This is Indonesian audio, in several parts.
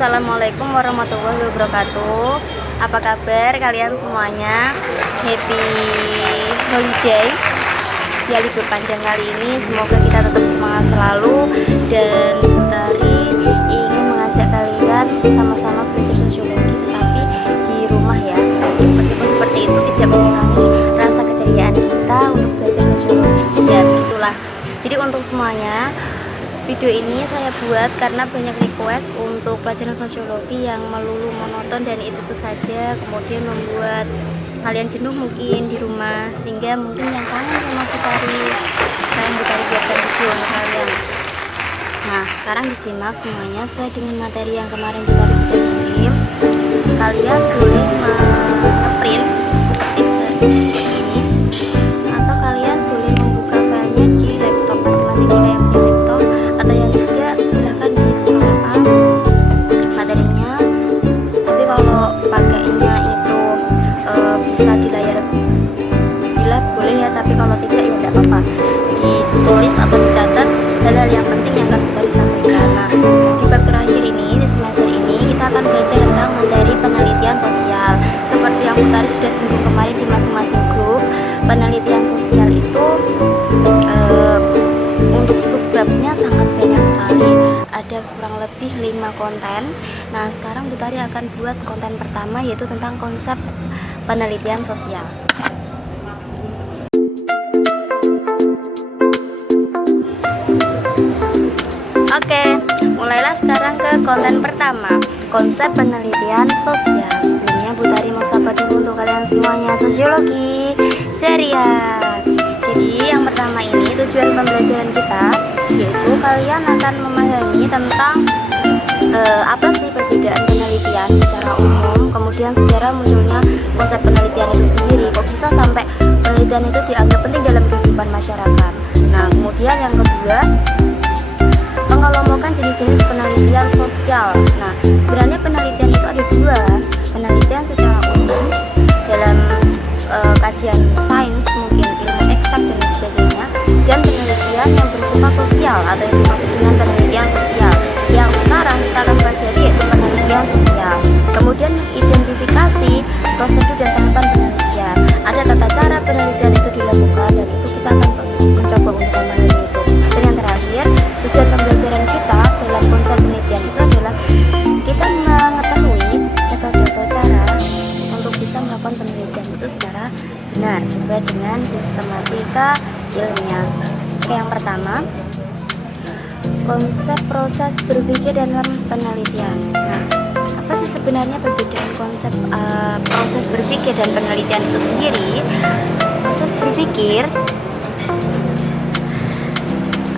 Assalamualaikum warahmatullahi wabarakatuh. Apa kabar kalian semuanya? Happy holiday ya, libur panjang kali ini. Semoga kita tetap semangat selalu. Dan Butari ingin mengajak kalian sama-sama belajar sosiologi, tetapi di rumah ya. Meskipun seperti itu tidak mengurangi rasa keceriaan kita untuk belajar sosiologi. Dan itulah. Jadi untuk semuanya, video ini saya buat karena banyak request untuk pelajaran sosiologi yang melulu monoton dan itu saja, kemudian membuat kalian jenuh mungkin di rumah, sehingga mungkin yang kangen sama Butari, saya Butari buatkan video untuk kalian. Nah, sekarang disimak semuanya sesuai dengan materi yang kemarin Butari sudah kirim. Kalian boleh nge-print seperti ini, atau kalian boleh membuka filenya di laptop masing-masing jika yang punya laptop, atau yang tidak silahkan di scroll up materinya. Tapi kalau pakainya itu bisa di layar bilat boleh ya, tapi kalau tidak ya tidak apa-apa, ditulis atau dicatat hal-hal yang penting yang akan kita sampaikan. Nah, di bab terakhir ini, di semester ini kita akan belajar tentang materi penelitian sosial. Seperti yang Butari sudah singgung kemarin di masing-masing grup, penelitian sosial itu untuk subbabnya sangat banyak sekali, ada kurang lebih 5 konten. Nah, sekarang Butari akan buat konten pertama, yaitu tentang konsep penelitian sosial. Oke, mulailah sekarang ke konten pertama, konsep penelitian sosial. Sebelumnya Butari mau sapa dulu untuk kalian semuanya, sosiologi ceria. Jadi yang pertama ini tujuan pembelajaran kita, yaitu kalian akan memahami tentang apa sih perbedaan penelitian secara umum, kemudian sejarah munculnya konsep penelitian itu sendiri, kok bisa sampai penelitian itu dianggap penting dalam kehidupan masyarakat. Nah, kemudian yang kedua, mengelompokan jenis-jenis penelitian sosial. Nah, sebenarnya penelitian itu ada dua, penelitian secara umum dalam kajian sains, mungkin ilmu eksak dan sebagainya, dan penelitian yang bersifat sosial atau yang dimaksud dengan penelitian sosial yang sekarang kita akan pelajari, yaitu penelitian sosial. Kemudian identifikasi prosedur dan tahapan penelitian, ada tata cara penelitian itu dilakukan, dan itu kita akan mencoba untuk memahami itu. Dan yang terakhir, tujuan pembelajaran kita dalam konsep penelitian itu adalah kita mengetahui metode atau cara untuk bisa melakukan penelitian itu secara benar sesuai dengan sistematika ilmiah. Oke, yang pertama, konsep proses berpikir dalam penelitian. Nah, apa sih sebenarnya perbedaan konsep proses berpikir dan penelitian itu sendiri? Proses berpikir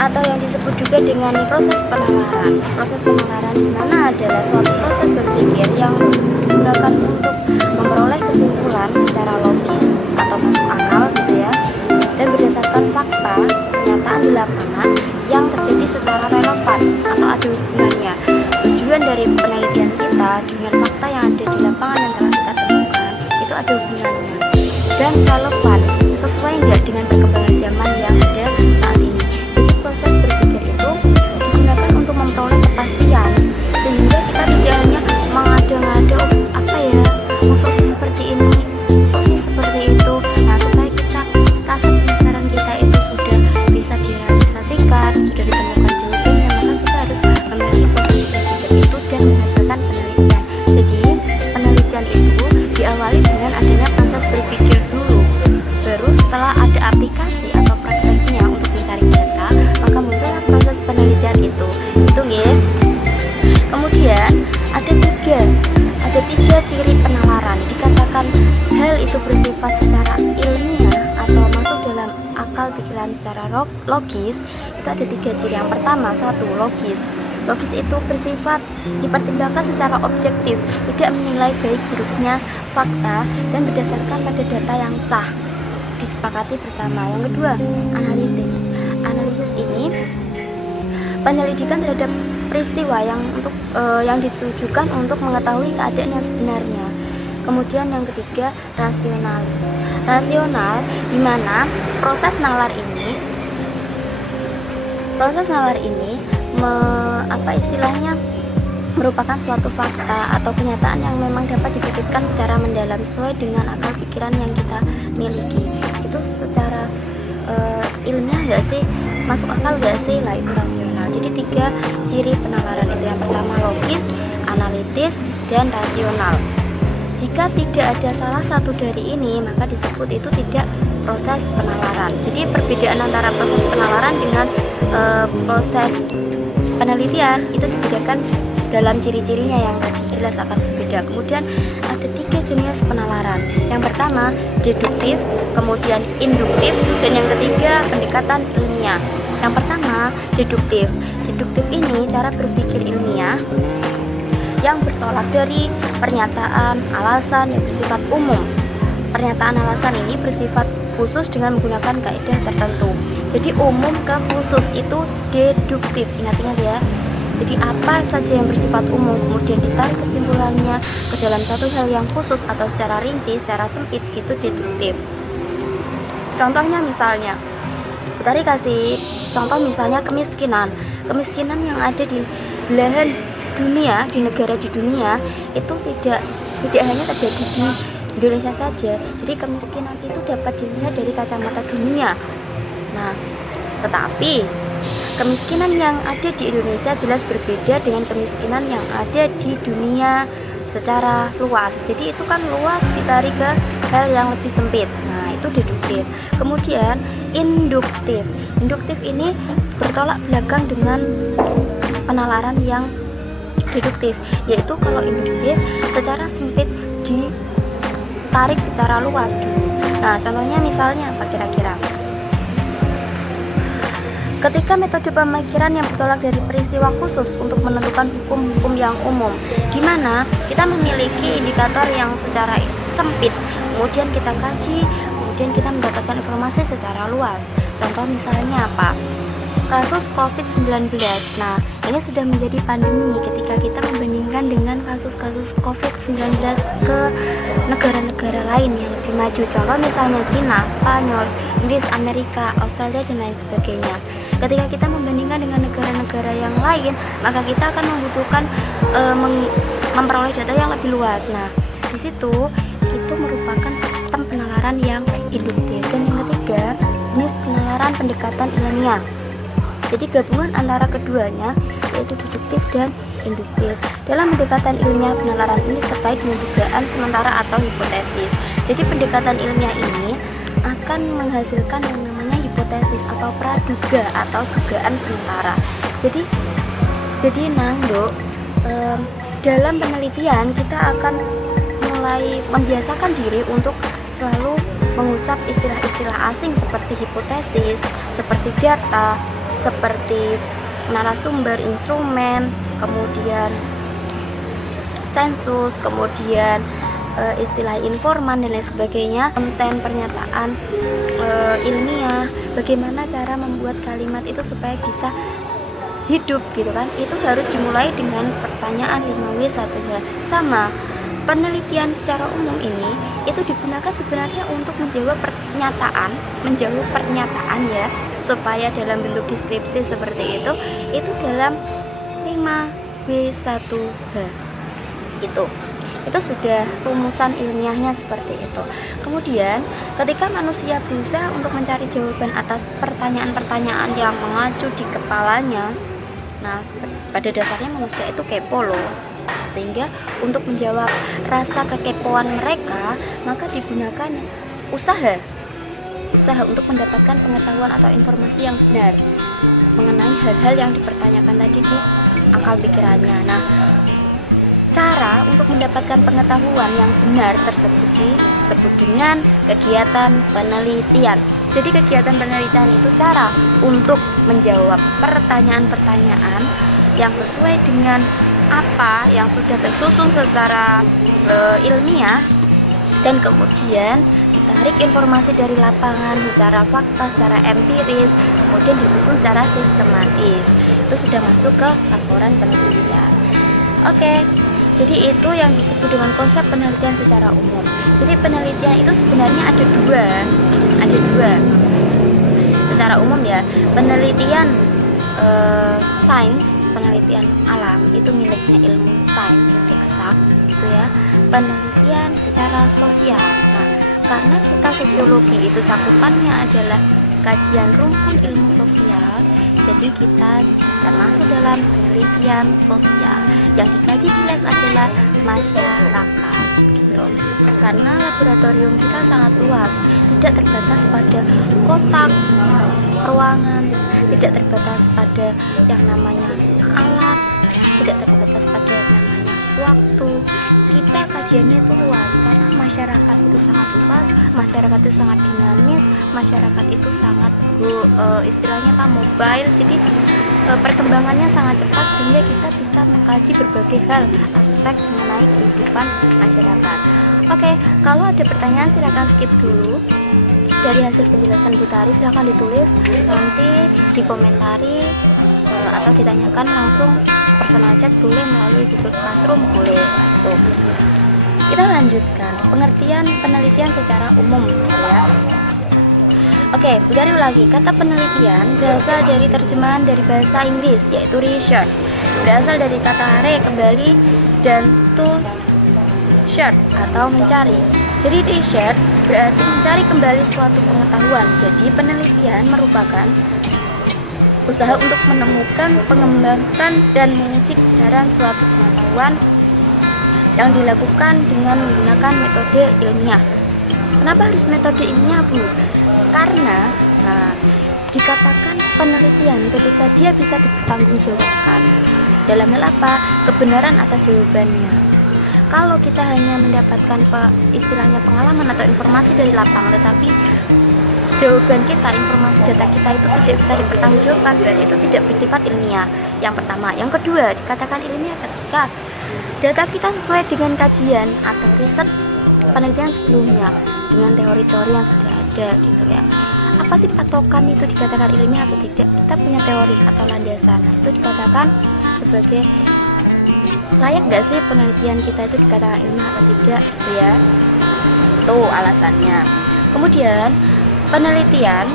atau yang disebut juga dengan proses penalaran. Proses penalaran di mana adalah suatu proses berpikir yang digunakan untuk memperoleh kesimpulan secara logis atau masuk akal gitu ya, dan berdasarkan fakta kenyataan di lapangan yang terjadi secara relevan atau ada hubungannya. Tujuan dari penelitian kita dengan fakta yang ada di lapangan yang telah kita temukan itu ada hubungannya dan relevan, sesuai enggak dengan perkembangan zaman yang ada saat ini. Jadi proses berpikir itu digunakan untuk memperoleh kepastian, sehingga kita tidak hanya mengada-ngada apa ya, maksud sih seperti ini, maksud sih seperti itu. Nah, supaya kita rasa penasaran kita itu sudah bisa direalisasikan, sudah ditemukan jawabannya, maka kita harus memiliki proses berpikir itu dan menghasilkan penelitian. Jadi penelitian itu diawali dengan adanya proses berpikir dulu, baru setelah ada aplikasi atau prakteknya untuk mencari data, maka muncullah proses penelitian itu ya. Kemudian ada tiga ciri penalaran. Dikatakan hal itu bersifat secara ilmiah atau masuk dalam akal pikiran secara logis, itu ada 3 ciri. Yang pertama, 1, logis. Logis itu bersifat dipertimbangkan secara objektif, tidak menilai baik buruknya fakta dan berdasarkan pada data yang sah, disepakati bersama. Yang kedua, analitis. Analisis ini penyelidikan terhadap peristiwa yang ditujukan untuk mengetahui keadaan yang sebenarnya. Kemudian yang ketiga, rasionalis. Rasional di mana proses nalar ini merupakan suatu fakta atau kenyataan yang memang dapat dipikirkan secara mendalam sesuai dengan akal pikiran yang kita miliki. Itu secara ilmiah nggak sih, masuk akal nggak sih? Lah itu rasional. Jadi 3 ciri penalaran itu, yang pertama logis, analitis, dan rasional. Jika tidak ada salah satu dari ini, maka disebut itu tidak proses penalaran. Jadi perbedaan antara proses penalaran dengan proses penelitian itu dibedakan dalam ciri-cirinya yang tadi jelas akan berbeda. Kemudian ada 3 jenis penalaran. Yang pertama deduktif, kemudian induktif, dan yang ketiga pendekatan ilmiah. Yang pertama deduktif. Deduktif ini cara berpikir ilmiah yang bertolak dari pernyataan alasan yang bersifat umum. Pernyataan alasan ini bersifat khusus dengan menggunakan kaidah tertentu. Jadi umum ke khusus itu deduktif. Ingat-ingat ya. Jadi apa saja yang bersifat umum kemudian ditarik kesimpulannya ke dalam satu hal yang khusus atau secara rinci, secara sempit, itu deduktif. Contohnya misalnya, tadi kasih contoh misalnya kemiskinan. Kemiskinan yang ada di belahan dunia, di negara di dunia itu tidak hanya terjadi di Indonesia saja. Jadi kemiskinan itu dapat dilihat dari kacamata dunia. Nah, tetapi kemiskinan yang ada di Indonesia jelas berbeda dengan kemiskinan yang ada di dunia secara luas. Jadi itu kan luas ditarik ke hal yang lebih sempit. Nah, itu deduktif. Kemudian induktif. Induktif ini bertolak belakang dengan penalaran yang deduktif, yaitu kalau induktif secara sempit ditarik secara luas dulu. Nah, contohnya misalnya apa kira-kira? Ketika metode pemikiran yang bertolak dari peristiwa khusus untuk menentukan hukum-hukum yang umum, di mana kita memiliki indikator yang secara sempit, kemudian kita kaji, kemudian kita mendapatkan informasi secara luas. Contoh misalnya apa? Kasus COVID-19. Nah, ini sudah menjadi pandemi ketika kita membandingkan dengan kasus-kasus COVID-19 ke negara-negara lain yang lebih maju. Contoh misalnya Cina, Spanyol, Inggris, Amerika, Australia, dan lain sebagainya. Ketika kita membandingkan dengan negara-negara yang lain, maka kita akan membutuhkan memperoleh data yang lebih luas. Nah, di situ itu merupakan sistem penalaran yang induktif. Dan yang ketiga, jenis penalaran pendekatan ilmiah. Jadi gabungan antara keduanya yaitu deduktif dan induktif. Dalam pendekatan ilmiah, penalaran ini terkait dengan dugaan sementara atau hipotesis. Jadi pendekatan ilmiah ini akan menghasilkan yang namanya hipotesis atau praduga atau dugaan sementara. Jadi Nando, dalam penelitian kita akan mulai membiasakan diri untuk selalu mengucap istilah-istilah asing seperti hipotesis, seperti data, seperti narasumber, instrumen, kemudian sensus, kemudian istilah informan dan lain sebagainya, konten pernyataan ilmiah, bagaimana cara membuat kalimat itu supaya bisa hidup gitu kan. Itu harus dimulai dengan pertanyaan 5W1H. Sama penelitian secara umum ini itu digunakan sebenarnya untuk menjawab pernyataan ya, supaya dalam bentuk deskripsi seperti itu dalam 5W1H itu sudah rumusan ilmiahnya seperti itu. Kemudian ketika manusia berusaha untuk mencari jawaban atas pertanyaan-pertanyaan yang mengacu di kepalanya, nah pada dasarnya manusia itu kepo loh, sehingga untuk menjawab rasa kekepoan mereka maka digunakan usaha untuk mendapatkan pengetahuan atau informasi yang benar mengenai hal-hal yang dipertanyakan tadi di akal pikirannya. Nah, cara untuk mendapatkan pengetahuan yang benar tersebut disebut dengan kegiatan penelitian. Jadi kegiatan penelitian itu cara untuk menjawab pertanyaan-pertanyaan yang sesuai dengan apa yang sudah tersusun secara ilmiah, dan kemudian ditarik informasi dari lapangan secara fakta, secara empiris, kemudian disusun secara sistematis. Itu sudah masuk ke laporan penelitian. Oke, jadi itu yang disebut dengan konsep penelitian secara umum. Jadi penelitian itu sebenarnya ada dua secara umum ya. Penelitian sains penelitian alam itu miliknya ilmu sains eksak gitu ya, penelitian secara sosial. Nah, karena kita sosiologi itu cakupannya adalah kajian rumpun ilmu sosial, jadi kita termasuk dalam penelitian sosial. Yang dikaji jelas adalah masyarakat gitu. Karena laboratorium kita sangat luas, tidak terbatas pada kotak ruangan, tidak terbatas pada yang namanya alat, tidak terbatas pada yang namanya waktu. Kita kajiannya itu luas karena masyarakat itu sangat luas, masyarakat itu sangat dinamis, masyarakat itu sangat istilahnya apa, mobile. Jadi perkembangannya sangat cepat sehingga kita bisa mengkaji berbagai hal aspek mengenai kehidupan masyarakat. Oke, kalau ada pertanyaan silakan skip dulu. Dari hasil penjelasan Bu Tari silahkan ditulis, nanti dikomentari atau ditanyakan langsung personal chat boleh, melalui Google Classroom boleh. Tuh. Kita lanjutkan pengertian penelitian secara umum ya. Oke, Bu Tari ulangi, kata penelitian berasal dari terjemahan dari bahasa Inggris yaitu research, berasal dari kata re kembali dan to search atau mencari. Jadi research berarti mencari kembali suatu pengetahuan. Jadi penelitian merupakan usaha untuk menemukan, mengembangkan, dan menguji kebenaran suatu pengetahuan yang dilakukan dengan menggunakan metode ilmiah. Kenapa harus metode ilmiah, Bu? Karena dikatakan penelitian ketika dia bisa dipertanggungjawabkan dalam hal apa? Kebenaran atas jawabannya. Kalau kita hanya mendapatkan istilahnya pengalaman atau informasi dari lapangan, tetapi jawaban kita, informasi data kita itu tidak bisa dipertanggungjawabkan, berarti itu tidak bersifat ilmiah. Yang pertama. Yang kedua, dikatakan ilmiah ketika data kita sesuai dengan kajian atau riset penelitian sebelumnya dengan teori-teori yang sudah ada gitu ya. Apa sih patokan itu dikatakan ilmiah atau tidak? Kita punya teori atau landasan. Itu dikatakan sebagai layak gak sih penelitian kita itu dikatakan ilmiah atau tidak gitu ya. Itu alasannya. Kemudian penelitian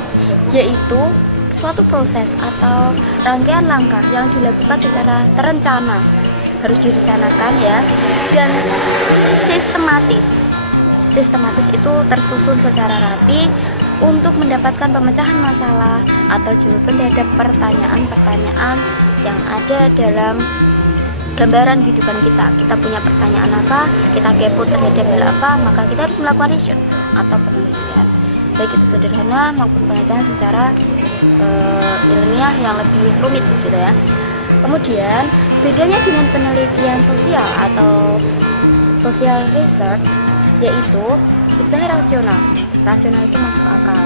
yaitu suatu proses atau rangkaian langkah yang dilakukan secara terencana, harus direncanakan ya, dan sistematis. Sistematis itu tersusun secara rapi untuk mendapatkan pemecahan masalah atau jawaban terhadap pertanyaan-pertanyaan yang ada dalam gambaran kehidupan kita. Kita punya pertanyaan apa, kita kepo terhadap hal apa, maka kita harus melakukan riset atau penelitian, baik itu sederhana maupun penelitian secara ilmiah yang lebih rumit gitu ya. Kemudian bedanya dengan penelitian sosial atau social research yaitu istilah rasional. Rasional itu masuk akal.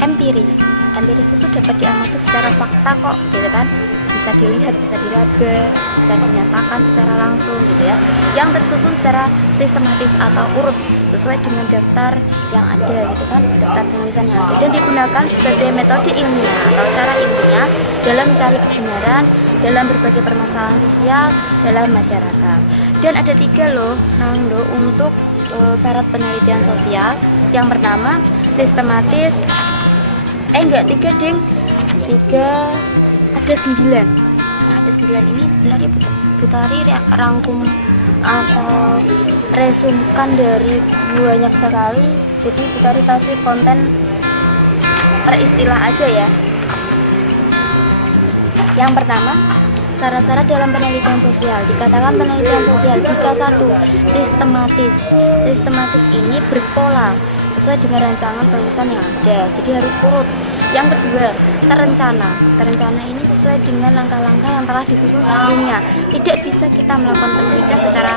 Empiris itu dapat diamati secara fakta kok gitu kan, bisa dilihat, bisa diraba, bisa dinyatakan secara langsung gitu ya, yang tersusun secara sistematis atau urut sesuai dengan daftar yang ada gitu kan, daftar penulisan yang ada, dan digunakan sebagai metode ilmiah atau cara ilmiah dalam mencari kebenaran dalam berbagai permasalahan sosial dalam masyarakat. Dan ada 3 loh untuk syarat penelitian sosial. Yang pertama sistematis, 3 ding, 3 ada 9. Nah, ada 9 ini sebenarnya Bu Tari rangkum atau resumkan dari banyak sekali, jadi Bu Tari kasih konten per istilah aja ya. Yang pertama, syarat-syarat dalam penelitian sosial. Dikatakan penelitian sosial jika 1 sistematis. Sistematis ini berpola sesuai dengan rancangan penulisan yang ada, jadi harus urut. Yang kedua, terencana. Terencana ini sesuai dengan langkah-langkah yang telah disusun sebelumnya. Tidak bisa kita melakukan penelitian secara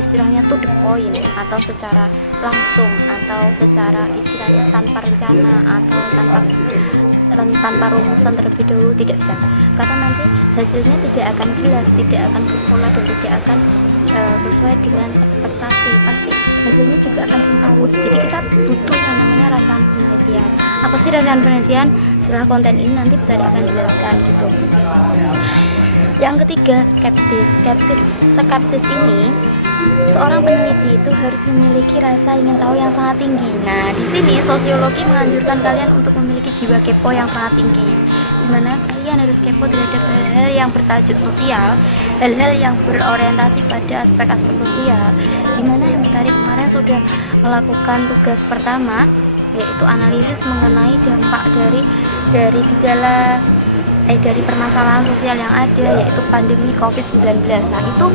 istilahnya to the point, atau secara langsung, atau secara istilahnya tanpa rencana atau tanpa rumusan terlebih dahulu. Tidak bisa, karena nanti hasilnya tidak akan jelas, tidak akan berpola, dan tidak akan sesuai dengan ekspektasi. Pasti hasilnya juga akan sempawut. Jadi kita butuh yang namanya rancangan penelitian. Apa sih rancangan penelitian? Setelah konten ini nanti kita akan jelaskan gitu. Yang ketiga, skeptis ini, seorang peneliti itu harus memiliki rasa ingin tahu yang sangat tinggi. Nah, di sini sosiologi menganjurkan kalian untuk memiliki jiwa kepo yang sangat tinggi. dimana kalian harus kepo terhadap hal-hal yang bertajuk sosial, hal-hal yang berorientasi pada aspek-aspek sosial, dimana Mentari kemarin sudah melakukan tugas pertama, yaitu analisis mengenai dampak dari gejala dari permasalahan sosial yang ada, yaitu pandemi COVID-19. Nah, itu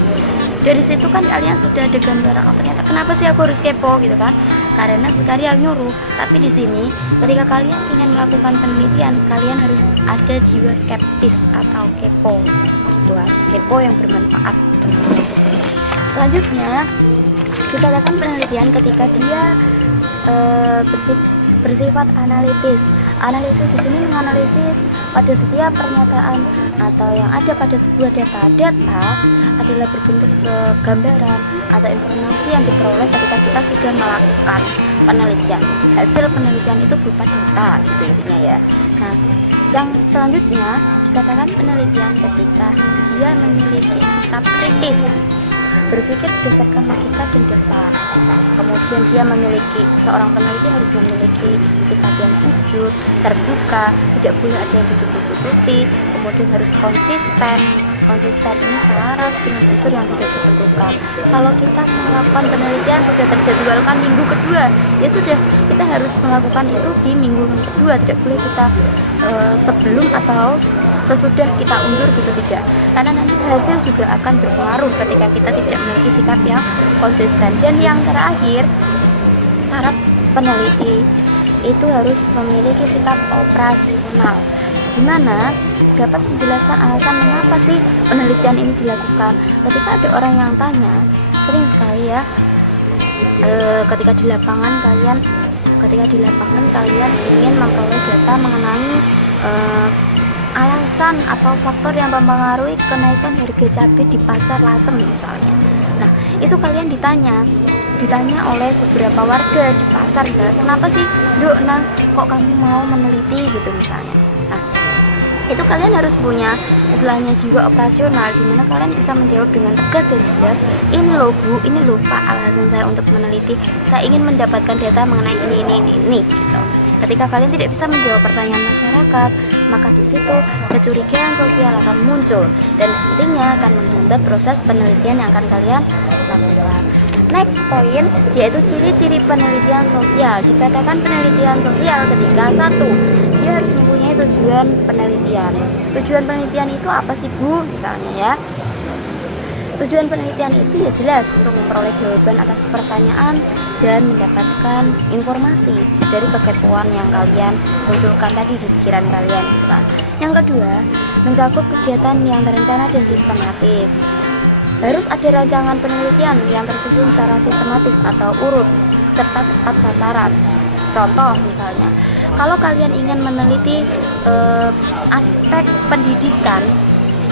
dari situ kan kalian sudah ada gambaran, oh ternyata kenapa sih aku harus kepo gitu kan, karena Mentari yang nyuruh. Tapi di sini ketika kalian ingin melakukan penelitian, kalian harus ada jiwa skeptis atau kepo gitu kan, kepo yang bermanfaat. Selanjutnya dikatakan penelitian ketika dia bersifat analitis. Analisis di sini menganalisis pada setiap pernyataan atau yang ada pada sebuah data adalah berbentuk gambaran atau informasi yang diperoleh ketika kita sudah melakukan penelitian. Hasil penelitian itu berupa data gitu intinya ya. Nah, yang selanjutnya dikatakan penelitian ketika dia memiliki sikap kritis, berpikir berdasarkan logika dan data. Kemudian dia seorang peneliti harus memiliki sikap yang jujur, terbuka, tidak boleh ada yang ditutup-tutupi, kemudian harus konsisten ini selaras dengan unsur yang sudah ditentukan. Kalau kita melakukan penelitian sudah terjadwalkan minggu kedua, ya sudah, kita harus melakukan itu di minggu kedua, tidak boleh kita sebelum atau sesudah kita undur gitu, tidak, karena nanti hasil juga akan berpengaruh ketika kita tidak memiliki sikap yang konsisten. Dan yang terakhir, syarat peneliti itu harus memiliki sikap operasional, dimana dapat menjelaskan alasan mengapa sih penelitian ini dilakukan. Ketika ada orang yang tanya, sering sekali ya, ketika di lapangan kalian ingin memperoleh data mengenai alasan atau faktor yang mempengaruhi kenaikan harga cabai di pasar Lasem misalnya. Nah, itu kalian ditanya oleh beberapa warga di pasar, kenapa sih Duk, kok kamu mau meneliti gitu misalnya. Nah, itu kalian harus punya istilahnya jiwa operasional, dimana kalian bisa menjawab dengan tegas dan jelas, ini loh Bu, ini loh Pak, alasan saya untuk meneliti, saya ingin mendapatkan data mengenai ini gitu. Ketika kalian tidak bisa menjawab pertanyaan masyarakat, maka di situ kecurigaan sosial akan muncul dan nantinya akan menghambat proses penelitian yang akan kalian lakukan. Next point yaitu ciri-ciri penelitian sosial. Dikatakan penelitian sosial ketika satu, dia harus mempunyai tujuan penelitian. Tujuan penelitian itu apa sih Bu? Misalnya ya, tujuan penelitian itu ya jelas untuk memperoleh jawaban atas pertanyaan dan mendapatkan informasi dari kekepoan yang kalian munculkan tadi di pikiran kalian gitu kan. Yang kedua, mencakup kegiatan yang terencana dan sistematis. Harus ada rancangan penelitian yang tersusun secara sistematis atau urut serta tepat sasaran. Contoh misalnya, kalau kalian ingin meneliti aspek pendidikan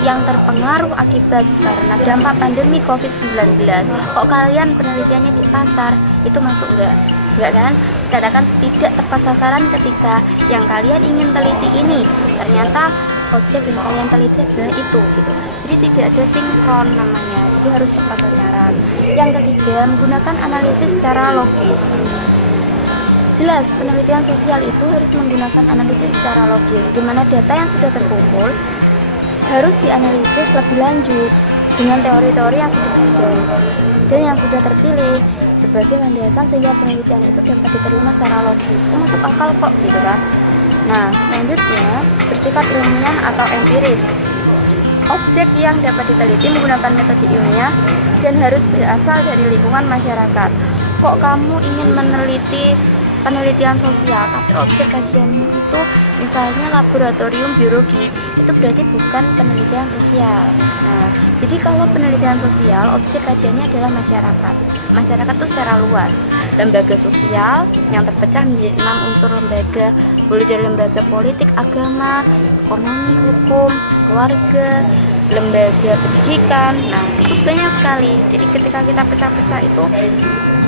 yang terpengaruh akibat karena dampak pandemi COVID-19, kok kalian penelitiannya di pasar, itu masuk enggak kan? Katakan tidak tepat sasaran ketika yang kalian ingin teliti ini ternyata objek yang kalian teliti adalah itu gitu. Jadi tidak ada sinkron namanya, jadi harus tepat sasaran. Yang ketiga, menggunakan analisis secara logis. Jelas, penelitian sosial itu harus menggunakan analisis secara logis, di mana data yang sudah terkumpul harus dianalisis lebih lanjut dengan teori-teori yang sudah ada dan yang sudah terpilih sebagai landasan sehingga penelitian itu dapat diterima secara logis. Masuk akal kok gitu kan. Nah, selanjutnya bersifat ilmiah atau empiris. Objek yang dapat diteliti menggunakan metode ilmiah dan harus berasal dari lingkungan masyarakat. Kok kamu ingin meneliti penelitian sosial tapi objek kajianmu itu misalnya laboratorium biologi, itu berarti bukan penelitian sosial. Nah, jadi kalau penelitian sosial objek kajiannya adalah masyarakat itu secara luas. Lembaga sosial yang terpecah menjadi 6 unsur lembaga, mulai dari lembaga politik, agama, ekonomi, hukum, keluarga, lembaga pendidikan. Nah, itu banyak sekali. Jadi ketika kita pecah-pecah itu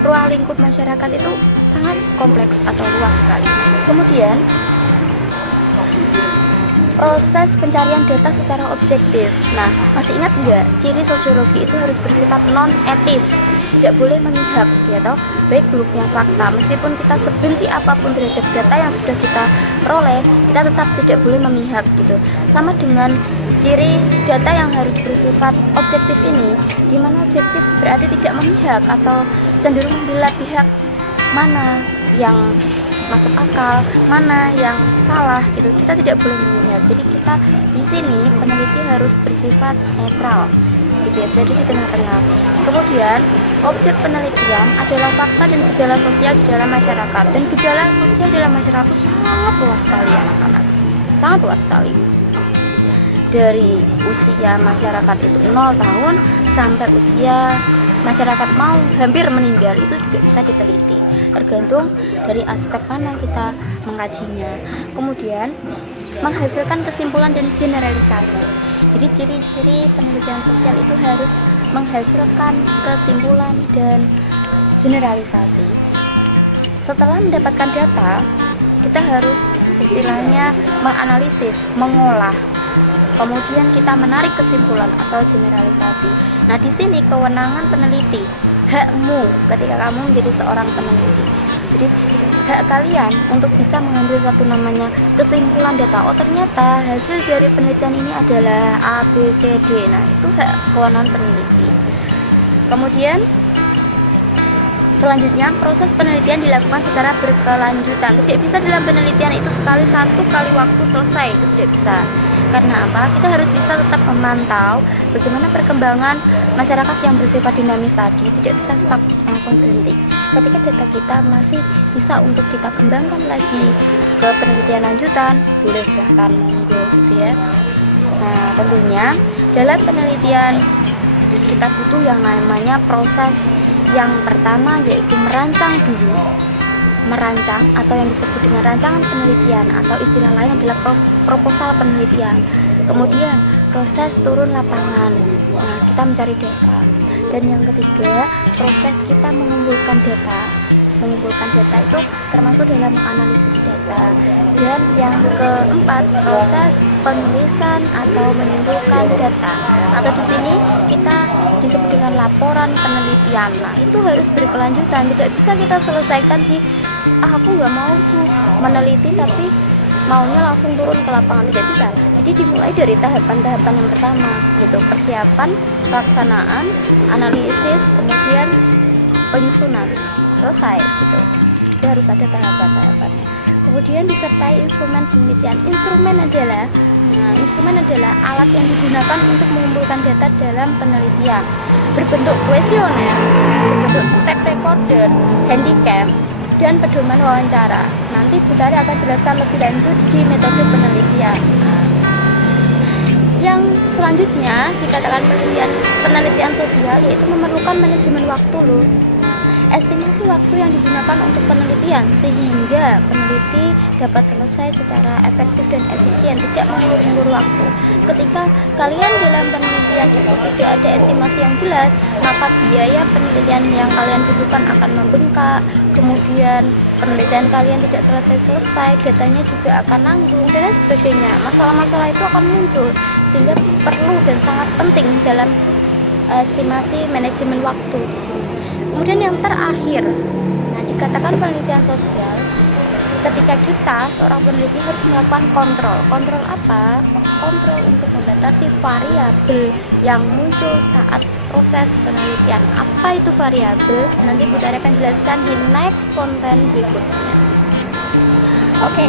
ruang lingkup masyarakat itu sangat kompleks atau luas sekali. Kemudian proses pencarian data secara objektif. Nah, masih ingat nggak, ciri sosiologi itu harus bersifat non-etis, tidak boleh memihak, ya toh, baik buruknya fakta. Meskipun kita sebenci apapun terhadap data yang sudah kita peroleh, kita tetap tidak boleh memihak gitu. Sama dengan ciri data yang harus bersifat objektif ini, di mana objektif berarti tidak memihak atau cenderung membela pihak mana yang masuk akal, mana yang salah gitu. Kita tidak boleh memihak. Jadi kita di sini peneliti harus bersifat netral gitu ya, jadi di tengah-tengah. Kemudian objek penelitian adalah fakta dan gejala sosial di dalam masyarakat, dan gejala sosial dalam masyarakat itu sangat luas sekali anak-anak, sangat luas sekali. Dari usia masyarakat itu 0 tahun sampai usia masyarakat mau hampir meninggal, itu juga bisa diteliti, tergantung dari aspek mana kita mengkajinya. Kemudian menghasilkan kesimpulan dan generalisasi. Jadi ciri-ciri penelitian sosial itu harus menghasilkan kesimpulan dan generalisasi. Setelah mendapatkan data, kita harus istilahnya menganalisis, mengolah. Kemudian kita menarik kesimpulan atau generalisasi. Nah, di sini kewenangan peneliti, hakmu ketika kamu menjadi seorang peneliti. Jadi hak kalian untuk bisa mengambil satu namanya kesimpulan data. Oh, ternyata hasil dari penelitian ini adalah A, B, C, D. Nah, itu hak kewenangan peneliti. Kemudian selanjutnya proses penelitian dilakukan secara berkelanjutan. Tidak bisa dalam penelitian itu satu kali waktu selesai, itu tidak bisa. Karena apa? Kita harus bisa tetap memantau bagaimana perkembangan masyarakat yang bersifat dinamis tadi. Tidak bisa stop langsung berhenti. Ketika data kita masih bisa untuk kita kembangkan lagi ke penelitian lanjutan, boleh silahkan, monggo gitu ya. Nah, tentunya dalam penelitian kita butuh yang namanya proses yang pertama, yaitu merancang dulu. Merancang atau yang disebut dengan rancangan penelitian, atau istilah lain adalah proposal penelitian. Kemudian proses turun lapangan. Nah, kita mencari data. Dan yang ketiga, proses kita mengumpulkan data. Mengumpulkan data itu termasuk dalam menganalisis data. Dan yang keempat, proses penulisan atau menyimpulkan data. Atau di sini kita disebut dengan laporan penelitian. Nah, itu harus berkelanjutan. Tidak bisa kita selesaikan di aku nggak mau tuh meneliti tapi maunya langsung turun ke lapangan, tidak bisa. Jadi dimulai dari tahapan-tahapan yang pertama, yaitu persiapan, pelaksanaan, analisis, kemudian penyusunan, selesai gitu. Jadi harus ada tahapan-tahapannya. Kemudian disertai instrumen penelitian. Instrumen adalah alat yang digunakan untuk mengumpulkan data dalam penelitian, berbentuk kuesioner, berbentuk tape recorder, handycam, dan pedoman wawancara. Nanti Bu Tari akan jelaskan lebih lanjut di metode penelitian. Yang selanjutnya dikatakan penelitian sosial, yaitu memerlukan manajemen waktu loh. Estimasi waktu yang digunakan untuk penelitian sehingga peneliti dapat selesai secara efektif dan efisien, tidak mengulur-ulur waktu. Ketika kalian dalam penelitian itu tidak ada estimasi yang jelas, maka biaya penelitian yang kalian butuhkan akan membengkak. Kemudian penelitian kalian tidak selesai-selesai, datanya juga akan nanggung dan lain sebagainya. Masalah-masalah itu akan muncul, sehingga perlu dan sangat penting dalam estimasi manajemen waktu di sini. Kemudian yang terakhir, nah dikatakan penelitian sosial, ketika kita seorang peneliti harus melakukan kontrol. Kontrol apa? Kontrol untuk membatasi variabel yang muncul saat proses penelitian. Apa itu variabel? Nanti Bu Tari akan jelaskan di next konten berikutnya. Oke.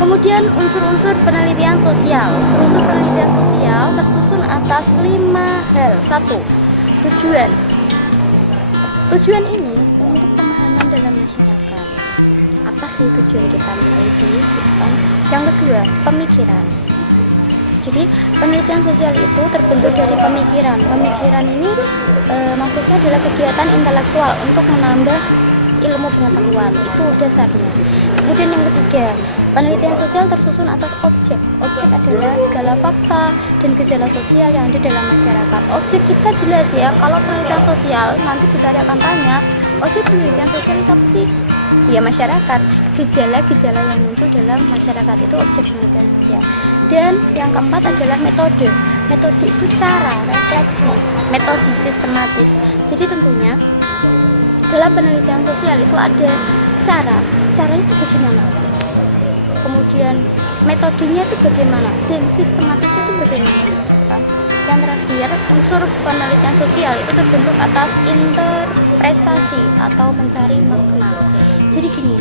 Kemudian unsur-unsur penelitian sosial. Unsur penelitian sosial tersusun atas 5 hal. 1. Tujuan. Tujuan ini untuk pemahaman dalam masyarakat. Apa sih tujuan kita meneliti? Yang kedua, pemikiran. Jadi penelitian sosial itu terbentuk dari pemikiran. Pemikiran ini maksudnya adalah kegiatan intelektual untuk menambah ilmu pengetahuan. Itu dasarnya. Kemudian yang ketiga, penelitian sosial tersusun atas objek. Objek adalah segala fakta dan gejala sosial yang ada dalam masyarakat. Objek kita jelas ya. Kalau penelitian sosial, nanti kita akan tanya, objek penelitian sosial itu apa sih? Ya, masyarakat. Gejala-gejala yang muncul dalam masyarakat itu objek penelitian sosial. Dan yang keempat adalah metode. Metode itu cara, refleksi, metode sistematis. Jadi tentunya dalam penelitian sosial itu ada cara itu bagaimana, kemudian metodenya itu bagaimana, dan sistematisnya itu bagaimana, kan? Yang terakhir, unsur penelitian sosial itu terbentuk atas interpretasi atau mencari makna. Jadi gini,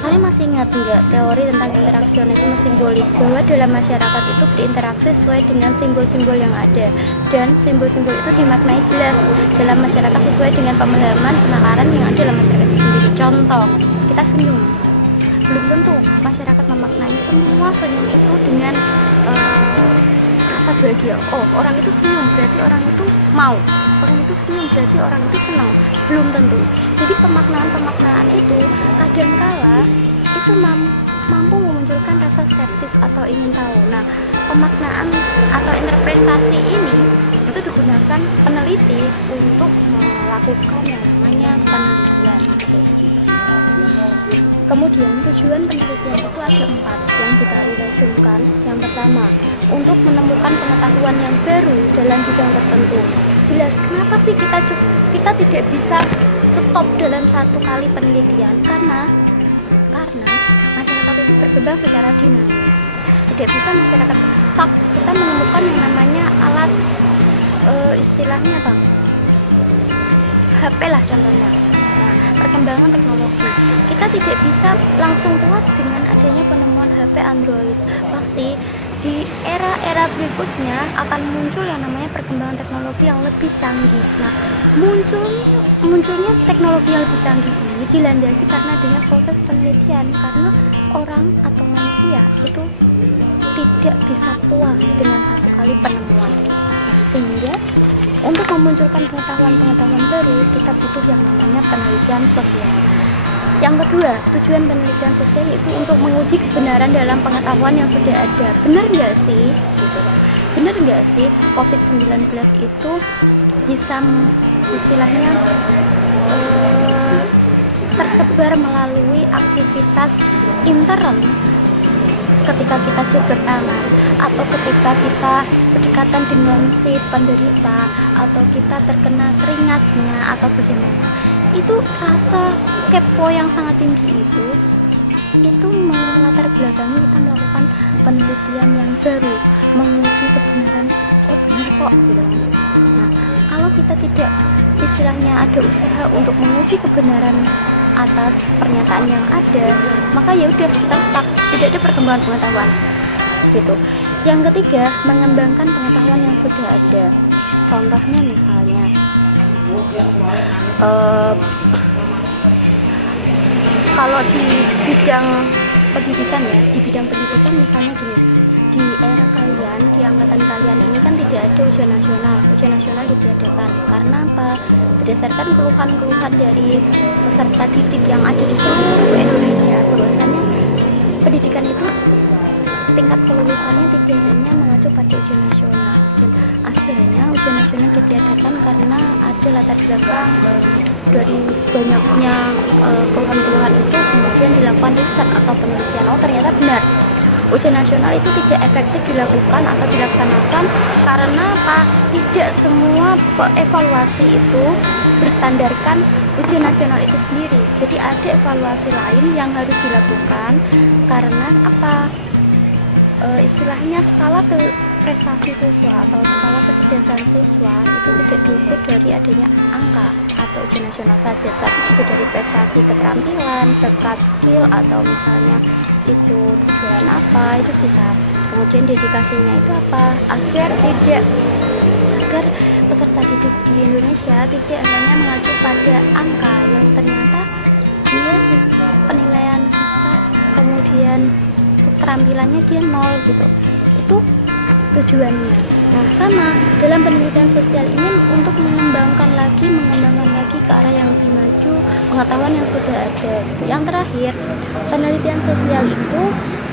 kalian masih ingat nggak teori tentang interaksionisme simbolik, bahwa dalam masyarakat itu berinteraksi sesuai dengan simbol-simbol yang ada, dan simbol-simbol itu dimaknai jelas dalam masyarakat sesuai dengan pemahaman penalaran yang ada dalam masyarakat itu sendiri. Contoh, kita senyum, belum tentu masyarakat memaknai semua senyum itu dengan rasa bahagia. Oh, orang itu senyum berarti orang itu mau, orang itu senyum berarti orang itu senang, belum tentu. Jadi pemaknaan itu kadangkala itu mampu memunculkan rasa skeptis atau ingin tahu. Nah, pemaknaan atau interpretasi ini itu digunakan peneliti untuk melakukan yang namanya penelitian gitu. Kemudian tujuan penelitian itu ada 4 yang kita resumkan. Yang pertama, untuk menemukan pengetahuan yang baru dalam bidang tertentu. Jelas, kenapa sih kita tidak bisa stop dalam satu kali penelitian? Karena masyarakat itu berkembang secara dinamis. Tidak bisa masyarakat stop. Kita menemukan yang namanya alat istilahnya apa? HP lah contohnya. Nah, perkembangan teknologi. Kita tidak bisa langsung puas dengan adanya penemuan HP Android. Pasti di era-era berikutnya akan muncul yang namanya perkembangan teknologi yang lebih canggih. Nah, munculnya teknologi yang lebih canggih ini dilandasi karena dengan proses penelitian, karena orang atau manusia itu tidak bisa puas dengan satu kali penemuan. Nah, sehingga untuk memunculkan pengetahuan baru, kita butuh yang namanya penelitian sosial. Yang kedua, tujuan penelitian sosial itu untuk menguji kebenaran dalam pengetahuan yang sudah ada. Benar nggak sih? Gitu. Benar nggak sih COVID-19 itu bisa istilahnya tersebar melalui aktivitas intern ketika kita cukur tangan, atau ketika kita berdekatan dengan si penderita, atau kita terkena keringatnya, atau bagaimana. Itu rasa kepo yang sangat tinggi itu melatar belakangi kita melakukan penelitian yang baru, menguji kebenaran. Oh benar kok gitu. Nah, kalau kita tidak istilahnya ada usaha untuk menguji kebenaran atas pernyataan yang ada, maka ya udah kita stuck, tidak ada perkembangan pengetahuan gitu. Yang ketiga, mengembangkan pengetahuan yang sudah ada. Contohnya misalnya kalau di bidang pendidikan ya, di bidang pendidikan misalnya gini, di era kalian, di angkatan kalian ini kan tidak ada ujian nasional ditiadakan. Karena apa? Berdasarkan keluhan-keluhan dari peserta didik yang ada di seluruh Indonesia, bahwasanya pendidikan itu tingkat kelulusannya tidak hanya mengacu pada ujian nasional, dan akhirnya ujian nasional ditiadakan karena ada latar belakang dari banyaknya keluhan-keluhan itu, kemudian dilakukan riset atau penelitian. Oh ternyata benar, ujian nasional itu tidak efektif dilakukan atau dilaksanakan karena apa? Tidak semua evaluasi itu berstandarkan ujian nasional itu sendiri. Jadi ada evaluasi lain yang harus dilakukan karena apa? Istilahnya skala prestasi siswa atau skala kecerdasan siswa itu tidak diukur dari adanya angka atau ujian nasional saja, tapi juga dari prestasi keterampilan, bakat, skill, atau misalnya itu tujuan apa, itu bisa. Kemudian dedikasinya itu apa, agar peserta didik di Indonesia tidak hanya mengacu pada angka yang ternyata dia sih penilaian kita, kemudian keterampilannya dia 0 gitu. Itu tujuannya. Nah, sama dalam penelitian sosial ini untuk mengembangkan lagi ke arah yang lebih maju, pengetahuan yang sudah ada. Yang terakhir, penelitian sosial itu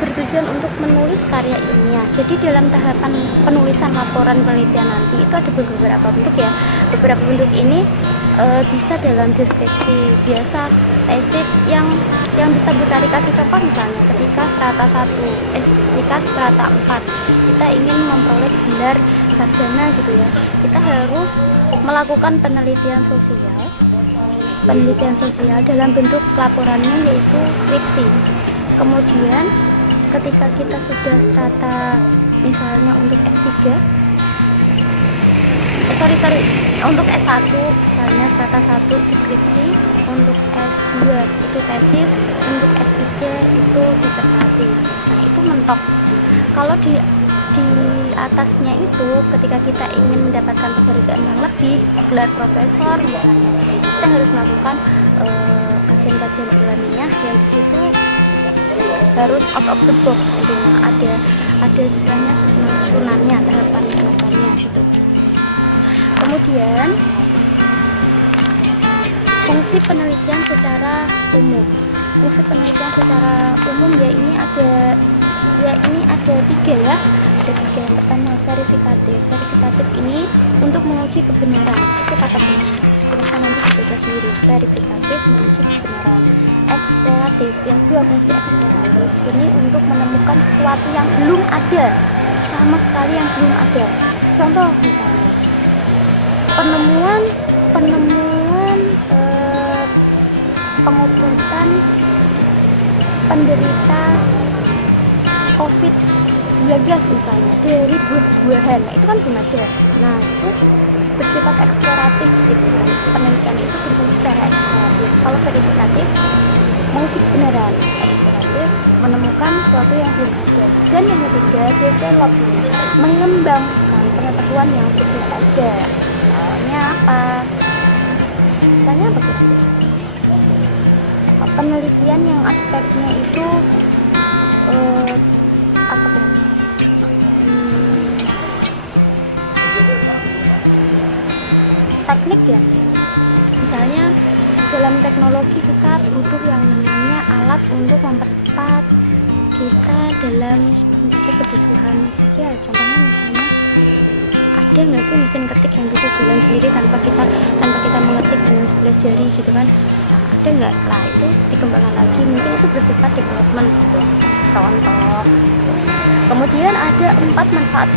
bertujuan untuk menulis karya ilmiah. Jadi dalam tahapan penulisan laporan penelitian nanti itu ada beberapa bentuk ya. Beberapa bentuk ini bisa dalam deskripsi biasa tesis yang bisa Butari kasih contoh. Misalnya ketika strata 1 ketika strata 4 kita ingin memperoleh gelar sarjana gitu ya, kita harus melakukan penelitian sosial dalam bentuk laporannya yaitu skripsi. Kemudian ketika kita sudah strata misalnya untuk S3 untuk S1 misalnya strata 1 skripsi, untuk S2 itu tesis, untuk S3 itu disertasi. Nah itu mentok. Kalau di atasnya itu ketika kita ingin mendapatkan penghargaan yang lebih, gelar profesor misalnya, kita harus melakukan kajian-kajian ilmiah yang di situ harus out of the box, intinya ada istilahnya sunannya, tahapan-tahapannya gitu. Kemudian fungsi penelitian secara umum ya ini ada tiga ya. Yang pertama verifikatif ini untuk menguji kebenaran, itu kata kunci, silahkan nanti dibaca sendiri. Verifikatif menguji kebenaran. Eksploratif, yang kedua fungsi eksploratif ini untuk menemukan sesuatu yang belum ada, sama sekali yang belum ada. Contoh misalnya penemuan pengobatan penderita COVID-19 misalnya dari buah-buahan, nah itu kan belum ada. Nah itu bersifat eksploratif gitu kan, penelitian itu berfungsi secara eksploratif. Kalau verifikatif menguji kebenaran, eksploratif menemukan sesuatu yang belum ada. Dan yang ketiga development, mengembangkan pengetahuan yang sudah ada. Misalnya apa? Misalnya apa kira-kira? Penelitian yang aspeknya itu apa kira-kira? Teknik ya. Misalnya dalam teknologi kita butuh yang namanya alat untuk mempercepat kita dalam mencapai kebutuhan sosial. Contohnya misalnya ada nggak sih mesin ketik yang bisa jalan sendiri tanpa kita mengetik dengan 11 jari gitu kan? Ada nggak? Lah itu dikembangkan lagi, mungkin itu bersifat development gitu, contoh. Kemudian ada 4 manfaat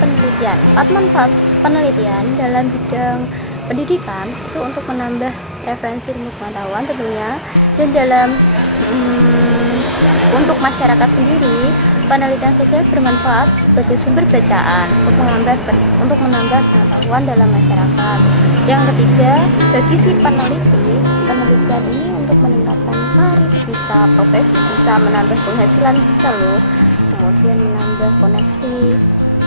penelitian dalam bidang pendidikan itu untuk menambah referensi ilmu pengetahuan tentunya, dan dalam untuk masyarakat sendiri penelitian sosial bermanfaat sebagai sumber bacaan untuk menambah pengetahuan dalam masyarakat. Yang ketiga, bagi si penelitian ini untuk meningkatkan karir bisa, profesi bisa, menambah penghasilan bisa loh, kemudian menambah koneksi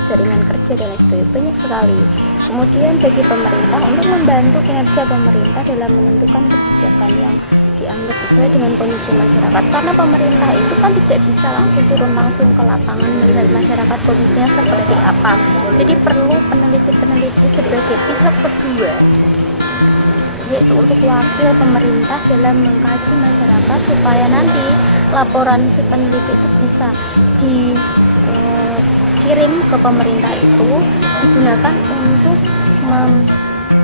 jaringan kerja dan lain sebagainya, banyak sekali. Kemudian bagi pemerintah untuk membantu kinerja pemerintah dalam menentukan kebijakan yang dianggap sesuai dengan kondisi masyarakat, karena pemerintah itu kan tidak bisa turun langsung ke lapangan melihat masyarakat kondisinya seperti apa. Jadi perlu peneliti sebagai pihak kedua, yaitu untuk wakil pemerintah dalam mengkaji masyarakat supaya nanti laporan si peneliti itu bisa dikirim ke pemerintah, itu digunakan untuk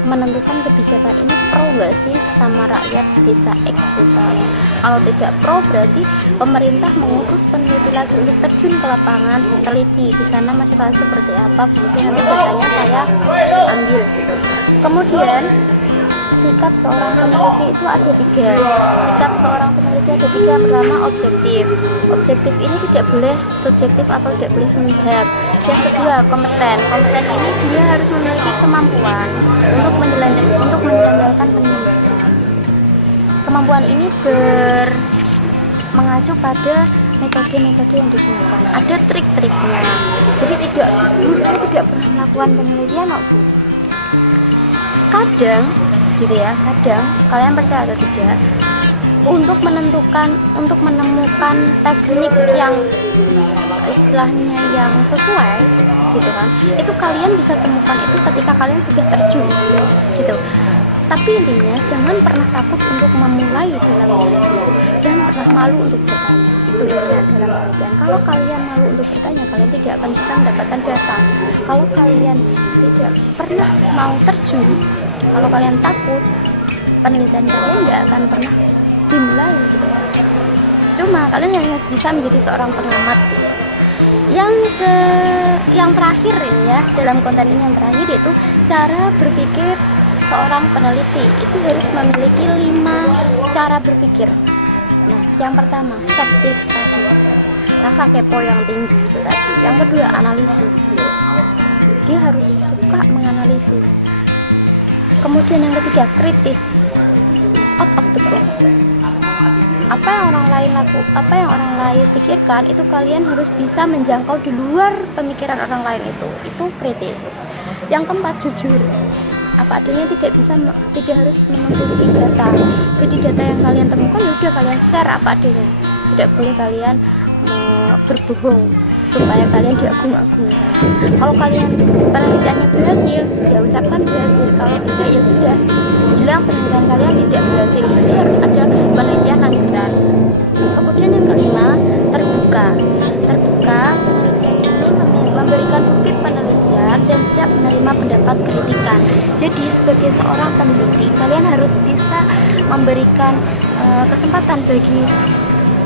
menentukan kebijakan ini pro nggak sih sama rakyat desa X misalnya. Kalau tidak pro, berarti pemerintah mengutus peneliti lagi untuk terjun ke lapangan, teliti di sana masyarakat seperti apa, kemudian nanti datanya saya ambil gitu. Kemudian sikap seorang peneliti itu ada 3. Yang pertama objektif ini tidak boleh subjektif atau tidak boleh memihak. Yang kedua kompeten ini dia harus memiliki kemampuan untuk menjalankan penelitian. Kemampuan ini mengacu pada metode-metode yang digunakan, ada trik-triknya. Jadi tidak pernah melakukan penelitian Bu. Kadang kalian percaya atau tidak, untuk menemukan teknik yang istilahnya yang sesuai gitu kan, itu kalian bisa temukan itu ketika kalian sudah terjun gitu. Tapi intinya jangan pernah takut untuk memulai dalam penelitian, jangan pernah malu untuk bertanya. Itu intinya dalam penelitian. Kalau kalian malu untuk bertanya, kalian tidak akan bisa mendapatkan data. Kalau kalian tidak pernah mau terjun, kalau kalian takut, penelitian kalian nggak akan pernah dimulai gitu. Cuma kalian hanya bisa menjadi seorang pengamat. Yang terakhir ini ya, dalam konten ini yang terakhir yaitu cara berpikir seorang peneliti itu harus memiliki 5 cara berpikir. Nah, yang pertama skeptis tadi, rasa kepo yang tinggi itu tadi. Yang kedua analisis, dia harus suka menganalisis. Kemudian yang ketiga kritis, out of the box. Apa yang orang lain pikirkan itu kalian harus bisa menjangkau di luar pemikiran orang lain itu kritis. Yang keempat jujur, apa adanya, tidak harus menutupi data. Jadi data yang kalian temukan ya udah kalian share apa adanya, tidak boleh kalian berbohong supaya kalian diagung-agungkan. Kalau kalian penelitiannya berhasil ya ucapkan berhasil, kalau tidak ya sudah bilang penelitian kalian tidak berhasil. Jadi harus ada penelitian lanjutan. Kemudian yang kelima terbuka. Penelitian ini memberikan bukti penelitian dan siap menerima pendapat kritikan. Jadi sebagai seorang peneliti kalian harus bisa memberikan kesempatan bagi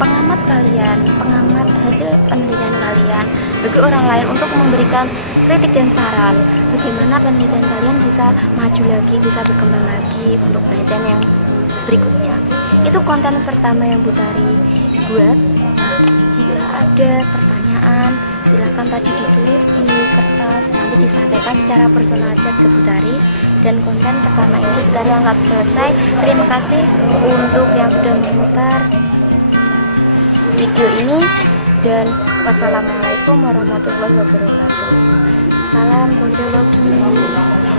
pengamat hasil penelitian kalian, bagi orang lain untuk memberikan kritik dan saran bagaimana penelitian kalian bisa maju lagi, bisa berkembang lagi untuk penelitian yang berikutnya. Itu konten pertama yang Butari buat. Nah, jika ada pertanyaan silahkan tadi ditulis di kertas, nanti disampaikan secara personal chat ke Butari. Dan konten pertama ini Butari anggap selesai. Terima kasih untuk yang sudah memutar video ini, dan wassalamualaikum warahmatullahi wabarakatuh. Salam sosiologi.